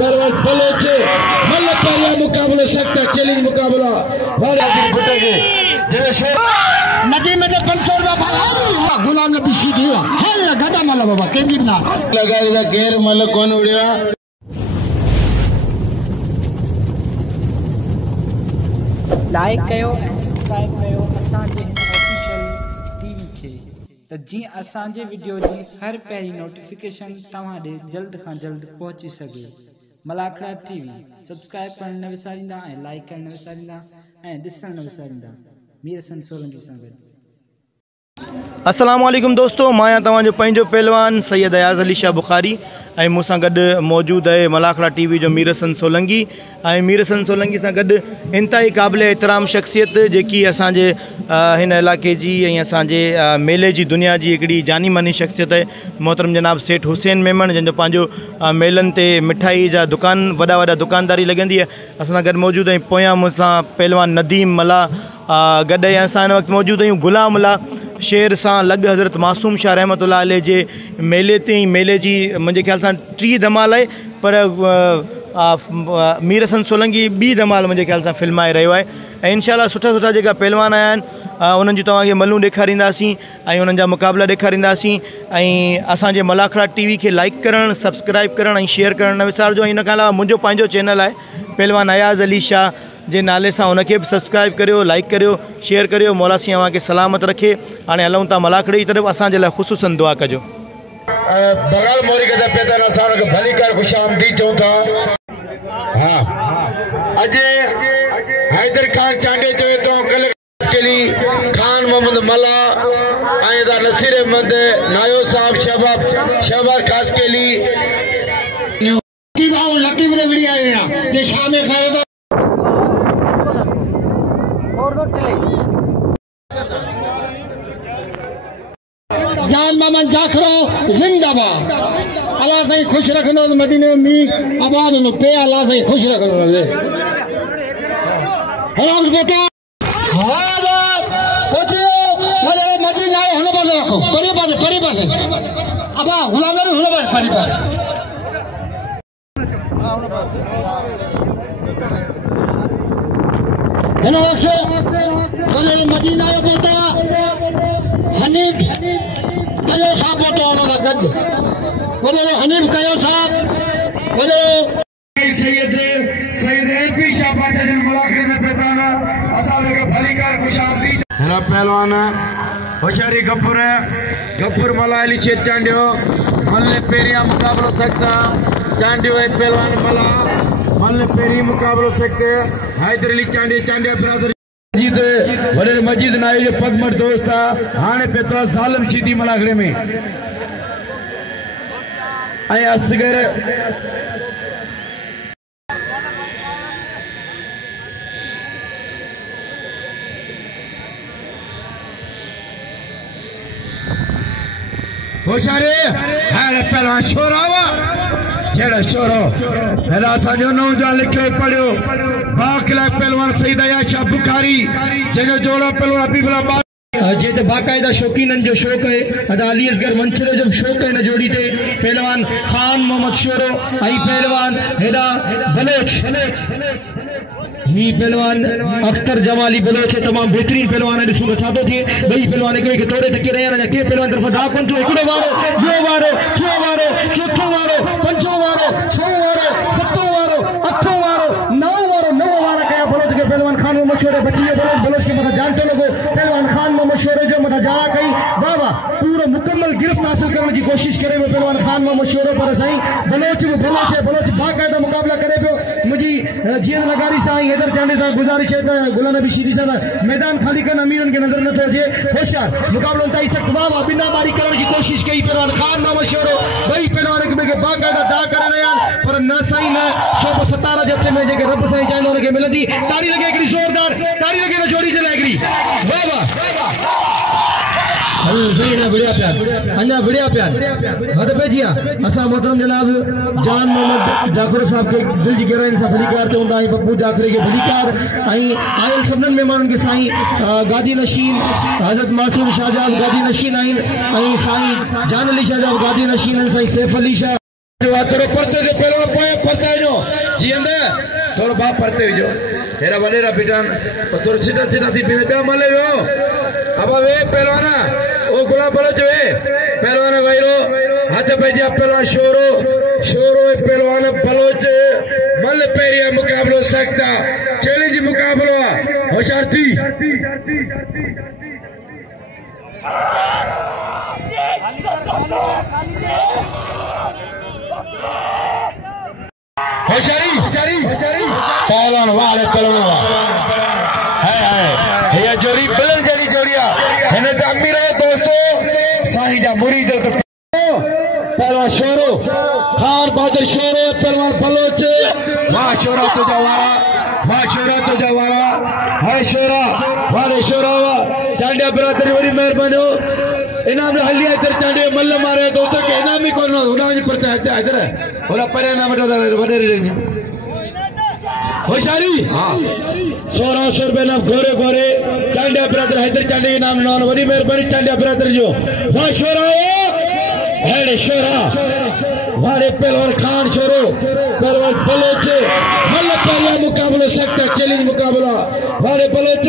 परवर Bloch मल परिया मुकाबलो सकता चैलेंज मुकाबला नदी में 500 रुपया गुलाम नबी सीधी हुआ हल गदा मल बाबा केंदी ना लगा गेर मल कोन उड़िया लाइक कयो सब्सक्राइब कयो असांजे ऑफिशियल टीवी के त जी असांजे वीडियो जी हर पहली नोटिफिकेशन तव्हां ॾे जल्द खां जल्द पहुची सके। मलाखड़ा टीवी सब्सक्राइब करण न विसारींदा ऐं लाइक करण न विसारींदा ऐं ॾिसण न विसारींदा। मीर हसन सोलंकी सां गॾु। अस्सलाम वालेकुम दोस्तों, मैं तव्हांजो पंहिंजो पहलवान सैयद अयाज़ अली शाह बुखारी ऐं मूंसां गॾु मौजूदु आहे मलाखड़ा टीवी जो मीर हसन सोलंकी ऐं मीर हसन सोलंकी सां गॾु इंतहाई क़ाबिल एहतराम शख्सियत जेकी असांजे हिन इलाइक़े जी ऐं असांजे मेले जी दुनिया जी हिकिड़ी जानी मानी शख्सियत आहे मोहतरम जनाब सेठ हुसैन मेमन, जंहिंजो पंहिंजो मेलनि ते मिठाई जा दुकान वॾा वॾा दुकानदारी लॻंदी आहे। असां सां गॾु मौजूदु आहियूं पोयां मूंसां पहलवान नदीम मला गॾु ऐं असां हिन वक़्तु मौजूदु आहियूं गुलाम अला शेर सां लॻ हज़रत मासूम शाह रहमतुल्लाह अलैह जे मेले ते मेले जी मुंहिंजे ख़्याल सां 3 धमाल आहे, पर मीर हसन सोलंकी ॿी धमाल मुंहिंजे ख़्याल सां फिल्माए रहियो आहे ऐं इंशाअल्लाह सुठा सुठा जेका पहलवान आया आहिनि उन्हनि जी तव्हांखे मलूं ॾेखारींदासीं ऐं उन्हनि जा मुक़ाबला ॾेखारींदासीं ऐं असांजे मलाखड़ा टीवी खे लाइक करणु सब्सक्राइब करणु ऐं शेयर करणु न विसारिजो। इन खां अलावा मुंहिंजो पंहिंजो चैनल आहे पहलवान अयाज़ अली शाह जे नाले सां उनखे बि सब्सक्राइब करियो, लाइक करियो, शेयर करियो। मौला सी अव्हांखे सलामत रखे। हाणे हलूं था मलाखड़े जी तरफ़, असांजे लाइ ख़ुसूसन दुआ कजो। बगल मोरी के पेतन असां के भली कर खुश आमदी चऊं था। हां अजे हैदर खान चांडे चवे तो कल के लिए खान मोहम्मद मला आयदा नसीर अहमद नायो साहब शहबाज खास के लिए की बाऊ लकी में बड़ी आए हैं ये शाम में खा और दो टिले जान मामन जाखरो जिंदाबाद। अल्लाह से खुश रखनो मदीने में आबाद नो पे अल्लाह से खुश रखनो रे हलाल बेटा हां पहुंचो मजे मदीने आए हने बाज रखो परी बाज अबा गुलाम नबी हने बाज परी बाज हां हने बाज हेलो मजे मदीने आए बेटा हनीफ कयो साहब तो उन्होंने गड बोले हनीफ कयो साहब बोले सैयद एपी शाह बादशाह जन मलाखड़े में पेताना असाले के भलीकार खुशामदी हरा पहलवान होशियारी गफूर मला अली चेत चांडियो मल्ले पेरिया मुकाबलो सकता चांडियो एक पहलवान मला मल्ले पेरी मुकाबलो सकते हैदर अली चांडिया ब्रदर वडे मस्जिद नाये जो पगमट दोस्त हाने पेतरा जालिम शीदी मलाखड़े में आई असगर होशारे हाले पहलवान शोरावा जेड़ा शोरो पहला असांजो नौ जा लिखियो पढ़ियो बाखला पहलवान सईद अयाज़ शाह बुखारी जगह जोड़ा पहलवान हबीबुल्लाह जे ते बाकायदा शौकीनन जो शौक है अदा अली असगर मंचरे जो शौक है न जोड़ी ते पहलवान खान मोहम्मद शोरो आई पहलवान हेदा बलोच ही पहलवान अख्तर जमाली बलोच तमाम बेहतरीन पहलवान है सुन छातो थे भई पहलवान के तोड़े तक रहे ना के पहलवान तरफ दा कोन तो एकड़ो वारो यो वारो छो वारो चौथो वारो पंजो वारो छो वारो सतो वारो अठो वारो नौ वारो कया बलोच के पहलवान खान मोहम्मद शोरो बचिए बलोच के मथा जान तो लगो पहलवान खान मोहम्मद शोरो जो मथा जाना कई बाबा पूरा मुकम्मल गिरफ्त हासिल करने की कोशिश करे वो पहलवान खान मोहम्मद शोरो पर सही बलोच बाकायदा मुकाबला करे पियो। मुझी जीअं लगारी साईं हैदर चांडे सां गुजारिश है गुलाम नबी शीदी सां मैदान खाली कर अमीरन के नजर न तो जे होशियार मुकाबलो ताई सख्त वाह बिना मारी करने की कोशिश कई पहलवान खान मोहम्मद शोरो भाई पहलवान के बाकायदा दा करे यार पर न सही न 117 जथे में जेके रब साईं चाहींदो उनके मिलंदी। ताड़ी लगे एकड़ी जोरदार ताड़ी लगे न जोड़ी जे लाइ एकड़ी वाह वाह बढ़िया प्यार हद पे जिया असा मोहतरम जनाब जान मोहम्मद जाखर साहब के दिल जी गहराइन से भलीकार ते हुंदा बब्बू जाखरे के भलीकार आयल सबनन मेहमान के साईं गादी नशीन हजरत मासूम शाहजाब गादी नशीन आइन साईं जान अली शाहजाब गादी नशीन साईं सैफ अली शाह जो आतरो परते से पहले पोए परते जो बाप परते जो हेरा वडेरा बिटान पतुर चिटा चिटा थी बिना मले वो अब वे पहलवाना ओ गुलाब बलो जो है पहलवाना वहीरो हाथ पे जी पहलवान शोरो शोरो पहलवान बलोच मल पेरिया मुकाबलो सकता चैलेंज मुकाबलो होशियारती होशियारी पहलवान वाले पहलवान है ये जोड़ी बिलन जड़ी जोड़िया इन्हें तो अमीर है दोस्तों साही जा मुरीद तो पहलवान शोरो खान बहादुर शोरो पहलवान बलोच वाह शोरा तो जवारा है शोरा वाले शोरा चांडिया बिरादरी बड़ी मेहरबानी हो इनाम हलिया इधर चांडिया मल्ल मारे दोस्तों के इनाम ही कौन उड़ान पड़ता है इधर है बोला परे नाम वडेरी रहेंगे होशियारी हाँ 1600 रुपए नाम गोरे गोरे चांडिया बिरादर हैदर चांडिया नाम नॉन बड़ी मेहरबानी चांडिया बिरादर जो वाह शोरा हेड़े शोरा वाले पहलवान खान शोरो पहलवान बलोच मल्ल पहला मुकाबला सकता चैलेंज मुकाबला वाले बलोच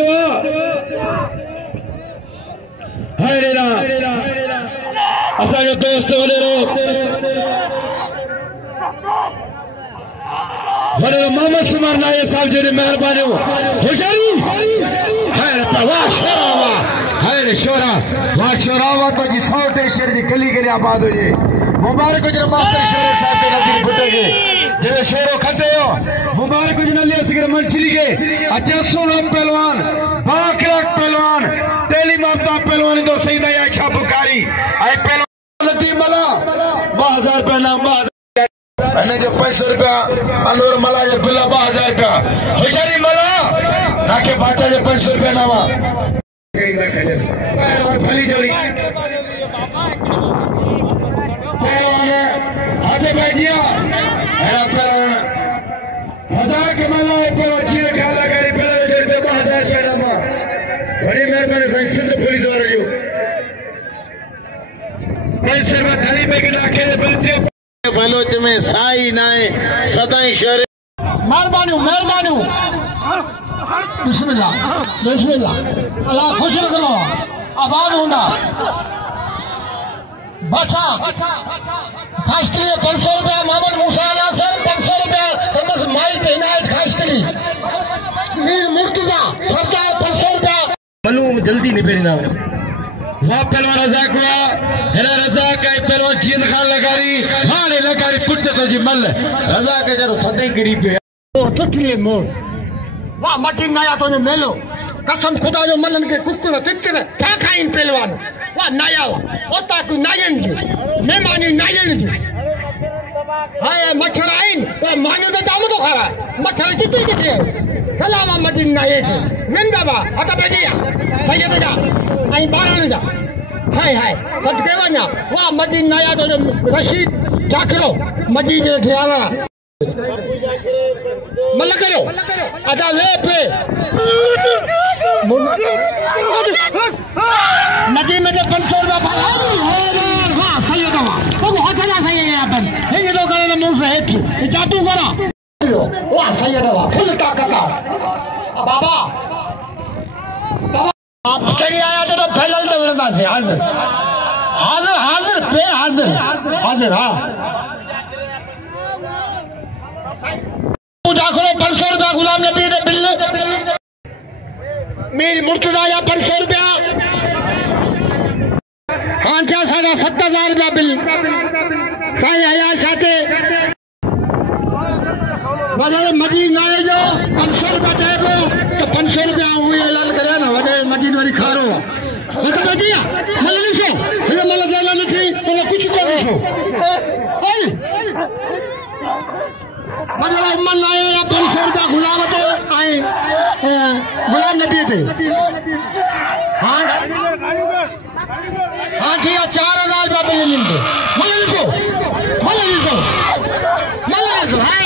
हेड़ेरा असा जो दोस्त वडेरो वडेरो मोहम्मद सुमार नायक साहब जी ने मेहरबानी होशियारी शोरा तो जी 100 शहर जी गली गली आबाद हो जे मुबारक जो मास्टर शोरे साहब के नजर फुटे के जे शोरो खते हो मुबारक जो नली असगर मंचली के अच्छा सोलो पहलवान बाखलाक पहलवान तेली ममता पहलवान तो सईद आयशा बुखारी आई पहलवान लती मला 2000 रुपया नाम 2000 अने जो 500 रुपया अनवर मला जो बिल्ला 2000 रुपया होशियारी मला नाके बाचा जो 500 रुपया नामा भली जोड़ी आधे भाजिया हेरा पहलवान हजार के माला पर अच्छी खाला करी पहले जो 2000 रुपया नामा बड़ी मेहरबानी सिंध पुलिस वाले जो 500 रुपया थाली पे गिला के बोलते बलोच में साई नाए सदाई शोरे मेहरबानी बिस्मिल्लाह अल्लाह खुश रखो आबाद होना बचा खास के लिए 500 रुपया मोहम्मद मूसा नासर 500 रुपया समझ माई के इनायत खास के लिए मीर मुर्तजा सरदार 500 रुपया मलू जल्दी नहीं फेरना वाह पहलवान रजा को हेरा रजा का पहलवान जीत खान लगारी हाले लगारी पुट तो जी मल रजा के जरो सदे गिरी पे ओ टुटले मोर वाह मची नया तो मेलो कसम खुदा जो मलन के कुकुर तिक्कर क्या खाइन पहलवान वाह नया ओता को नायन जो मेहमानी नायन जो हाय मछराइन वाह मानो तो जाम तो खरा मछर किते सलाम मदीन नाये के जिंदाबा अता बेजिया सैयद जा आई बारन जा हाय सदके वना वाह मदीन नाया तो रशीद जाकरो मदीन के ढियाला मल्ल करो अदा वे पे नदी में तो 500 रुपया वाह सही दवा तो होटला सही है अपन हे ये लोग ने मुंह से हेठ जादू करा वाह सही दवा फुल ताकत बाबा आप चढ़ी आया तो फैलल तो उड़ना से हाजिर पे हाजिर हां दाखलो 500 रुपया गुलाम नबी दे बिल मेरी मुर्तजा या 500 रुपया हाँ क्या साढ़ा 7000 रुपया बिल साई आया साथे वजह मजीद ना है जो 500 रुपया चाहे तो 500 रुपया हुई ऐलान करे ना वजह मजीद वाली खारो मतलब बजिया मतलब नहीं सो ये मतलब जेला नहीं मतलब कुछ कर नहीं सो मतलब मन आए या 500 रुपया गुलाम तो आए गुलाम नबी थे हाँ ठीक है 4000 रुपया बिल मिलते मतलब हाय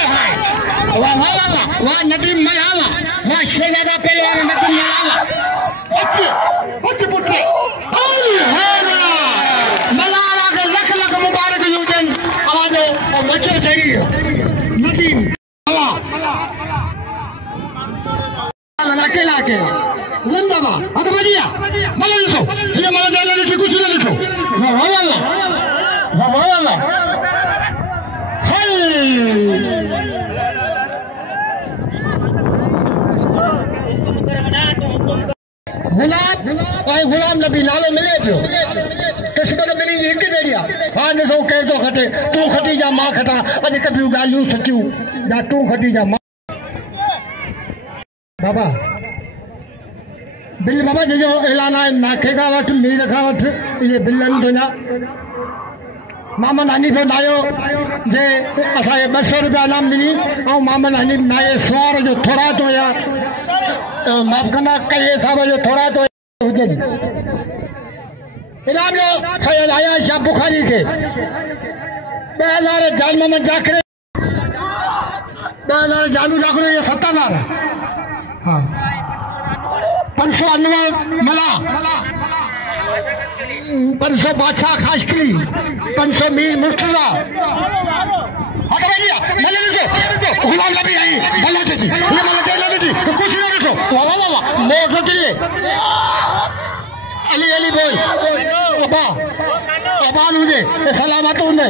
वाह नदीम में आवा वाह शेजादा पहलवान नदीम में आवा अच्छे पुट्टे मलाला के लख मुबारक यूजन आवाज़ और बच्चे चाहिए नदीम अकेला अकेला जिंदाबाद हथ बजिया मला लिखो ये मला जाने लिखो कुछ ना लिखो वाह वाह वाह हल गुलाम नबी नालो मिले पियो किस्मत मिली एक जड़िया हां ॾिसो केर तो खटे तू खटी जा मां खटा अॼु कबियूं ॻाल्हियूं सचियूं या तू खटी जा मां बाबा बिल बाबा जो ऐलान है नाखे का वठ मीर का वठ ये बिलन तुझा मामन हनीफ नायो जे असा 200 रुपया इनाम दिनी और मामन हनीफ नाये सवार जो थोड़ा तो या माफ करना कई साहब जो थोड़ा तो हुजन इनाम जो खयल आया शाह बुखारी के 2000 जान मोहम्मद जाखरे 2000 जानू जाखरे ये 7000 हां 500 अनवर मला 500 बादशाह खासकली 500 मीर मुर्तजा हट भैया मले लिखो गुलाम नबी आई भला थी ये मला जेल थी कुछ ना लिखो वाह वाह वाह मोर चलिए अली अली बोल अबा मुझे सलामत होने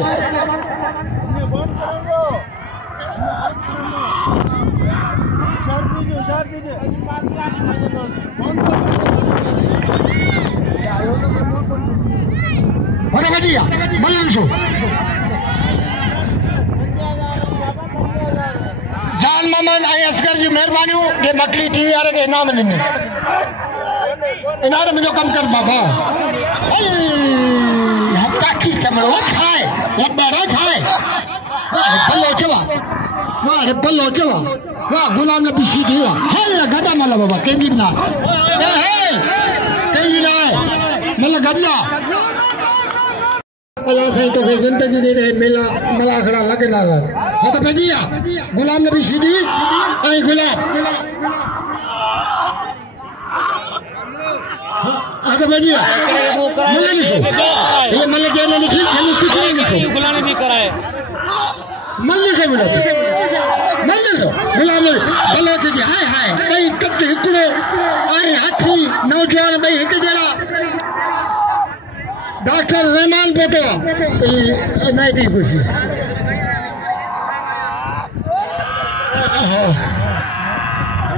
हट भैया मले लिखो जान मोहम्मद आई असगर जी मेहरबानी ये मकली टीवी वाले के इनाम ॾिनी इनाम मुंहिंजो कमु कर बाबा काकी चमड़ो छाए लबड़ो छाए भलो चवा वाह भलो चवा वाह गुलाम नबी सीधी वाह हल गदा मला बाबा कंहिंजी बि न कंहिंजी न आहे मला गदा अल्लाह साईं तो जिंदगी दे रहे मेला मला खड़ा लगना है तो भजिया गुलाम नबी सीधी आई गुलाम आगे भजिया मला लिखो ये मला जेल लिखी हम कुछ नहीं लिखो गुलाम नबी कराए मल लिखो बेटा मल लिखो गुलाम नबी अल्लाह से हाय हाय भाई कब हिकड़ो आई हाथी नौजवान भाई हिक जड़ा डॉक्टर रहमान बोतो नहीं दी खुशी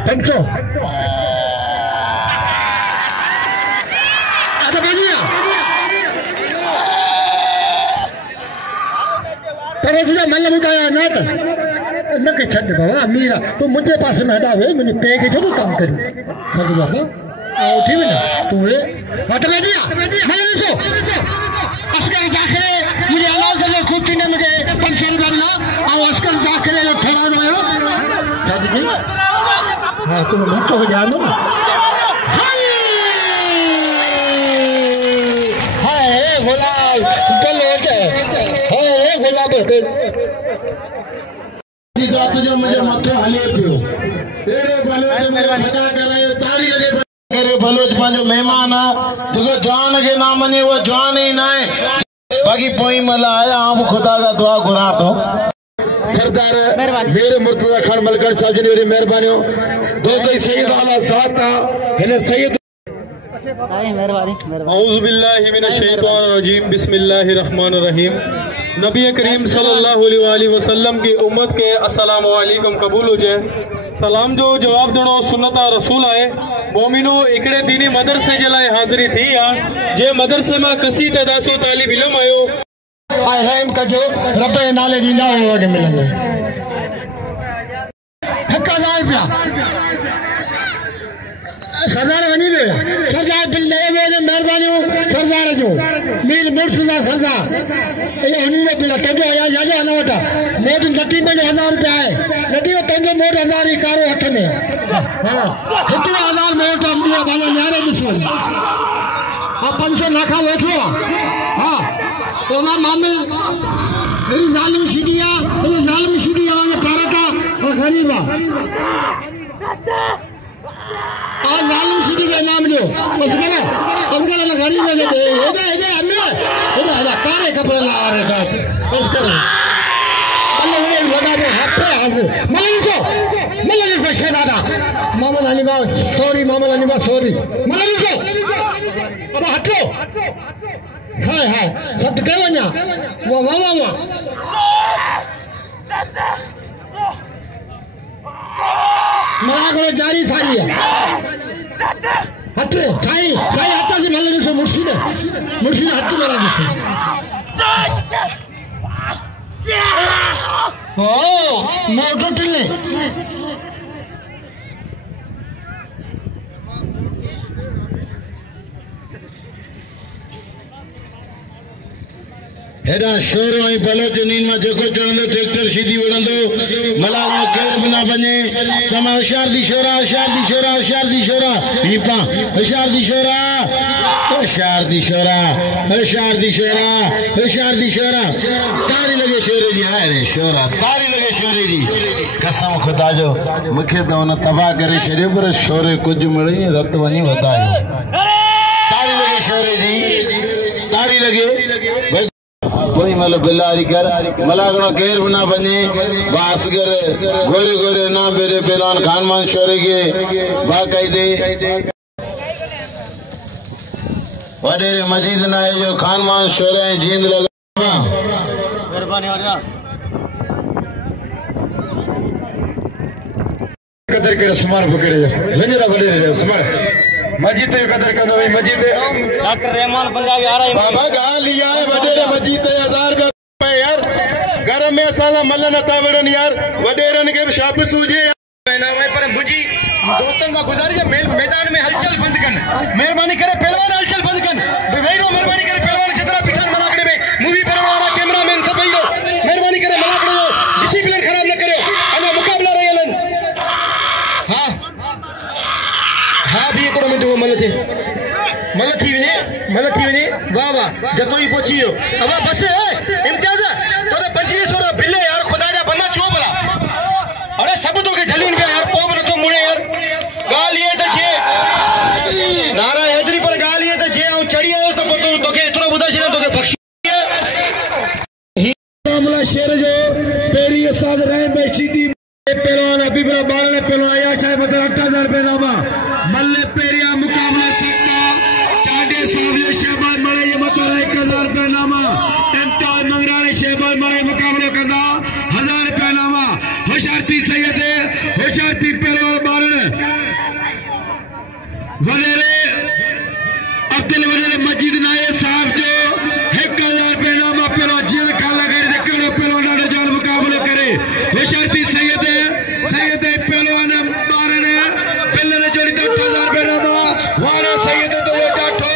पंचो अच्छा भैया पर तुझे मन बताया ना तो न के छड़ बाबा मीरा तो मुझे पास में हटा वे मुझे पे के जो काम करी खड़ बाबा आओ ठीक है ना तू ये बात ले दिया मैं लिखो अस्कर जाखरे मुझे अलाउड कर खूब ने मुझे 500 रुपया मिला और अस्कर जाखरे जो थोड़ा नो क्या दीदी हां तुम मुक्त हो जानो हाय गुलाब बोलो के हाय गुलाब जी जात जो मुझे मथे हले पियो तेरे भले मेरे खड़ा करे तारी लगे करे भलोच पांजो मेहमान जो जान के ना मने वो जान ही ना है बाकी पोई मला आया हम खुदा का दुआ गुरा तो सरदार मेरे मुर्तजा खान मलकड़ साहब जी मेरी मेहरबानी दोस्तों सैयद आला साथ है सैयद औज़ु बिल्लाहि मिनश शैतानिर रजीम बिस्मिल्लाहिर रहमानिर रहीम नबी करीम सल्लल्लाहु अलैहि वसल्लम की उम्मत के अस्सलामु अलैकुम कबूल हो जाए सलाम जो जवाब देनो सुन्नत रसूल है मोमिनो इकड़े दीनी मदरसे जे लाए हाजिरी थी जे मदरसे में कसी तदासो तालिब इल्म आयो आए रहम कजो रब नाले दींदा हो के मिलंदो 1000 रुपया सरदार वनी बे सरदार दिल दे मेरे मेहरबानी सरदार जो मीर मुर्तजा सरदार ये उन्हीं ने बिला तो आया जाजो अनवटा मोट नटी में 1000 रुपया है नटी वो तंगे मोट 1000 ही कारो हाथ में हां इतना 1000 मोट हम दिया वाला यारे दिसो अब 500 नाखा बैठो हां तो ना मामे ये जालिम सीधिया ये पारका और गरीबा आज जालिम सीधी के नाम लो उसके ना गरीब में दे ये अन्य ये कारे कपड़े ला रहे का उसके अल्लाह ने लगा दे हाथ पे हाथ मलिसो शहजादा मोहम्मद अली बा सॉरी मामला निभा सॉरी मतलब को अब हटो हाय हाय सब के वना वो वाह वाह मला को जारी सारी है हटे साई साई हटा से मतलब से मुर्शिद हट मला से ओ मोटो टिले हेरा शोरो ऐं बलोच नीन में जेको चढ़ंदो ट्रैक्टर सीधी वणंदो मलाज में केर बि न वञे तमाम होशियार दी शोरा होशियार दी शोरा होशियार दी शोरा हीपा होशियार दी शोरा होशियार दी शोरा होशियार दी शोरा होशियार दी शोरा तारी लगे शोरे जी हाय रे शोरा तारी लगे शोरे जी कसम खुदा जो मूंखे त हुन तबाह करे छॾियो पर शोरे कुझु मिड़ई रत वञी वधायो तारी लगे शोरे जी तारी लगे कोई मतलब बिलारी कर मलागणो केर बना बने बासगर गोरे गोरे ना बेरे पहलवान खानमान शोरे के बाकायदे वडेरे मजीद ना है जो खानमान शोरे जींद लगा मेहरबानी वाला कदर करे सुमार पकड़े वजरा वडेरे सुमार मजीद तो कदर कर भाई मजीद डॉक्टर रहमान पंजाबी आ रहा है बाबा गा लिया है वडेरे मजीद 1000 रुपया यार घर में साला मल्ला नता वड़न यार वडेरन के शाबस हुजे ना भाई पर बुजी दोस्तन का गुजारिश मैदान में हलचल बंद कर मेहरबानी करे पहलवान हलचल बंद कर वेरो मेहरबानी करे पहलवान छतरा पिछान मलाकड़े में मूवी बनाने वाला कैमरामैन सब भाई मेहरबानी करे मलाकड़े जो डिसिप्लिन खराब न करे अना मुकाबला रहेलन हां हां भी एकड़ो में जो मलथे मलथी वने वाह वाह जतो ही पहुंचियो अब बस इम्तियाज तो 25 और बिल्ले यार खुदा जा बंदा चो भला अरे सब तो के जलीन पे यार पोब न तो मुड़े यार गाल ये तो जे नारा हैदरी पर गाल ये तो जे आऊं चढ़ी आयो तो तो के इतरो बुदाशी न तो के बख्शी मामला शेर जो पेरी साथ रहे बैशीदी पहलवान अबीबरा बारने पहलवान आया चाहे बता 8000 रुपए नामा मल्ले पेरिया मुकाबला सकता चाटे साहब शहबाज मरे ये मत 1000 रुपए नामा इम्तियाज मंगराने शहबाज मरे मुकाबला करना 1000 रुपए नामा होशियारती सैयद होशियारती पहलवान बारने वडेरे अब्दुल वडेरे मजीद नाये साहब जो 1000 रुपए नामा पहलवान जीत काला करे देखो पहलवान जान मुकाबला करे होशियारती सैयद पहलवान बारने पिल्ले जोड़ी 8000 रुपए नामा वारे सैयद तो ये जाठो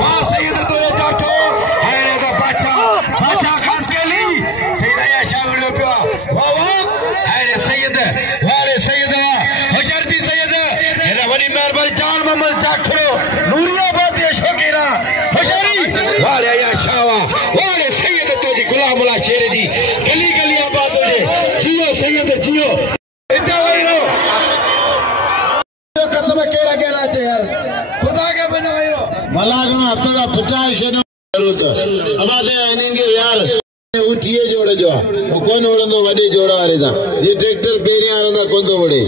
वाह सैयद तो ये जाठो है तो बाचा खास के ली सैयद या शामिल पे वाह वाह है सैयद वारे सैयद होशियारती सैयद मेरा बड़ी मेहरबानी जान मोहम्मद जाखड़ो नूरियाबाद ये शोकीरा होशियारी वाले या शावा वाले सैयद तो जी गुलाम उल्लाह शेर जी गली गली आबाद हो जे जियो सैयद जियो इतना वही रहो कसम केरा केला चे यार खुदा के बना वही रहो मलागनो हफ्ते का फटा शेनो जरूरत अब आते इनके यार उठिए जोड़े जो वो कौन उड़ंदो वडी जोड़ा वाले था ये ट्रैक्टर पेरी आरंदा कौन तो बड़े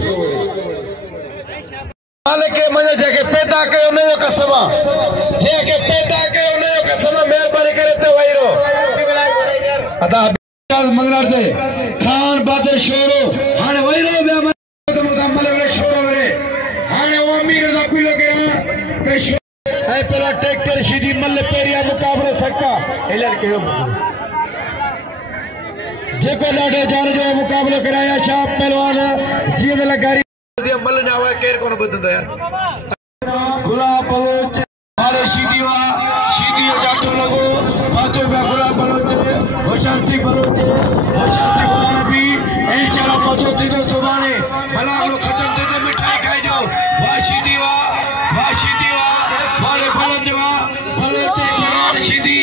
मालिक के मने जेके पैदा कयो ने जो कसम जेके पैदा कयो ने जो कसम मेहरबानी करे तो वही रहो अदा मंगरार से खान बहादुर शोरो हाने वही रहो बे तो मुकम्मल वाले शोरो वाले हाने वो अमीर दा पिलो के ते है पहला ट्रैक्टर सीधी मल्ल पेरिया मुकाबला सकता एलर के जेको लाडो जान जो मुकाबलो कराया शाह पहलवान जीन लगारी मल्ल ना हुआ केर कोन बदंदा यार गुला बलोच हारे सीधी जाठो लगो बातो पे गुला बलोच होशियारती बलोच होशियारती बलोच भी इंशाल्लाह मौजूद थी तो सुभाणे भला लो खत्म थे तो मिठाई खाई जाओ वाह सीधी वाले बलोच सीधी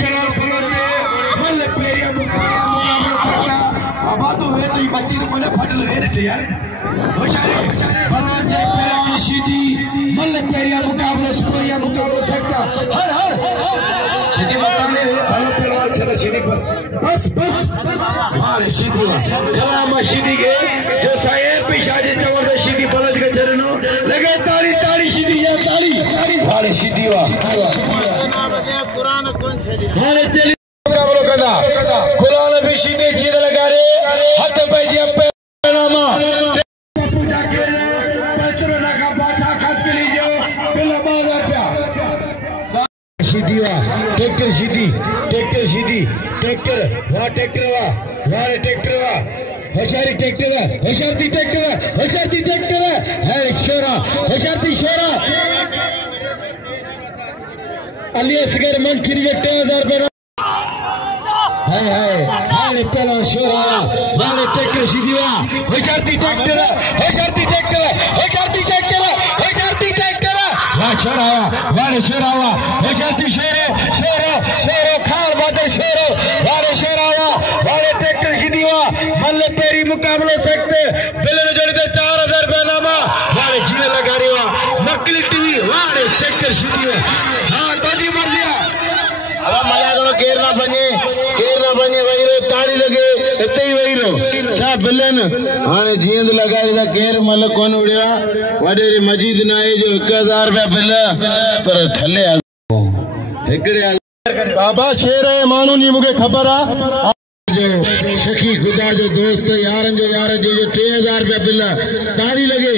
बलोच मल्ल पेरिया मुकाबला सकता बातो है तो ये मस्जिद को ने फटल है रे यार होशियारी बलोच पहलवान सीधी मल्ल पेरिया मुकाबला सकता हर सीधी बताने हेलो पहलवान चला सीधी बस हां सीधी सलाम सीधी के जो साये पेशा जे जबरदस्त सीधी बलोच सीधी वा हाणे चली मुकाबलो कंदा कुरान भी सीधे जीर लगा रे हथ पे जी पे नामा पूजा के पैसरो लगा बाचा खास के लीजिए पहला 12 रुपया सीधी वा ट्रैक्टर सीधी ट्रैक्टर वा ट्रैक्टर वा ट्रैक्टर वा होशियारी ट्रैक्टर है शोरा होशियारी शोरा अली असगर मंत्री के 3000 रुपए हाय पहला शोरा वाले ट्रैक्टर सीधी वा होशियारी ट्रैक्टर वा छोरा वाले छोरा वा होशियारी शेरो खान बहादुर शेरो वाले छोरा वाले ट्रैक्टर सीधी वा मल्ले पेरी मुकाबलो सकते बिलन जोड़ी दे 4000 रुपए नामा वाले जीने लगा रही वा नकली टीवी वाले ट्रैक्टर सीधी वा हां तोजी मर्जी अब मलागलो केर ना बने वहीरो ताड़ी लगे इते ही वहीरो छा बिलन हाने जींद लगा रही दा केर मल कोन उड़िया वडे रे मजीद ना है जो 1000 रुपया बिल पर थले एकड़े बाबा शेर है मानू नी मुके खबर आ जो सखी खुदा जो दोस्त यारन जो 3000 रुपया बिल ताड़ी लगे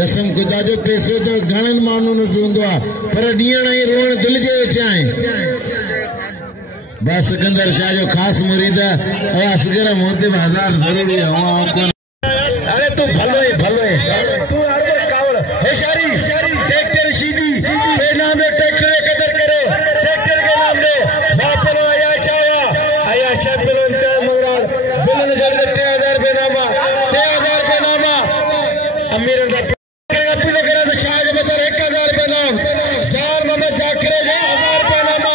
कसम खुदा जो पैसो तो घणन मानू न जुंदो पर डीण ही रोण दिल जे चाहे बस सिकंदर शाह जो खास मुरीद है असगर मोहते 1000 जरूरी है अरे तू भलो है तू हर कावड़ होशियारी ट्रैक्टर सीधी पे नाम में ट्रैक्टर कदर करे ट्रैक्टर के नाम में बापलो आया पेलो मगराल बिलन जड़ 3000 रुपए नामा अमीर अपने करा तो शाह जो बता 1000 रुपए नाम चार मामा जाकरे 1000 रुपए नामा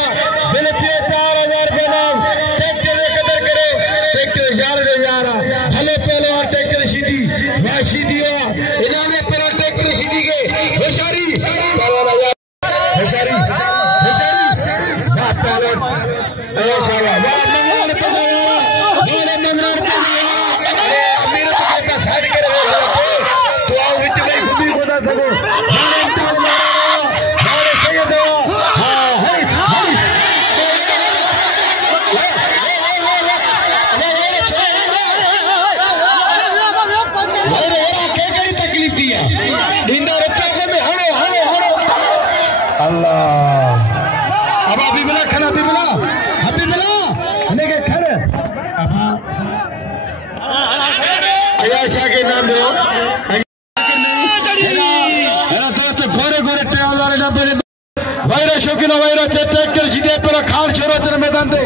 बिल 4000 रुपए नाम ट्रैक्टर कदर करे ट्रैक्टर यारा हले पहले ट्रैक्टर सीधी वा सीधी इन्होंने पहले ट्रैक्टर सीधी के होशियारी वाह पहले के नाम दो दोस्त गोरे 3000 वैरा शौकीन वैरा ट्रैक्टर सीधे पर खान शेरो चल मैदान दे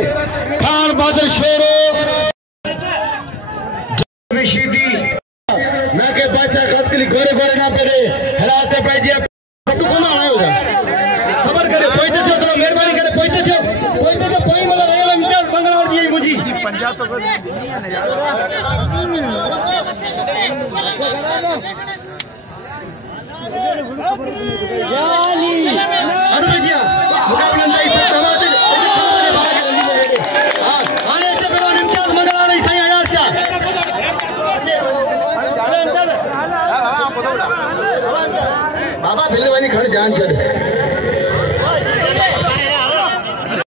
खान बहादुर शेरो सीधी ना के बादशाह खास के लिए गोरे ना पड़े हराते पे जी तू कौन आया होगा खबर करे पहुंचे थे तो मेहरबानी करे पहुंचे थे पहुंच वाला रेल इम्तियाज बंगलार जी मुझी पंजाब तो अरे भैया मुकाबला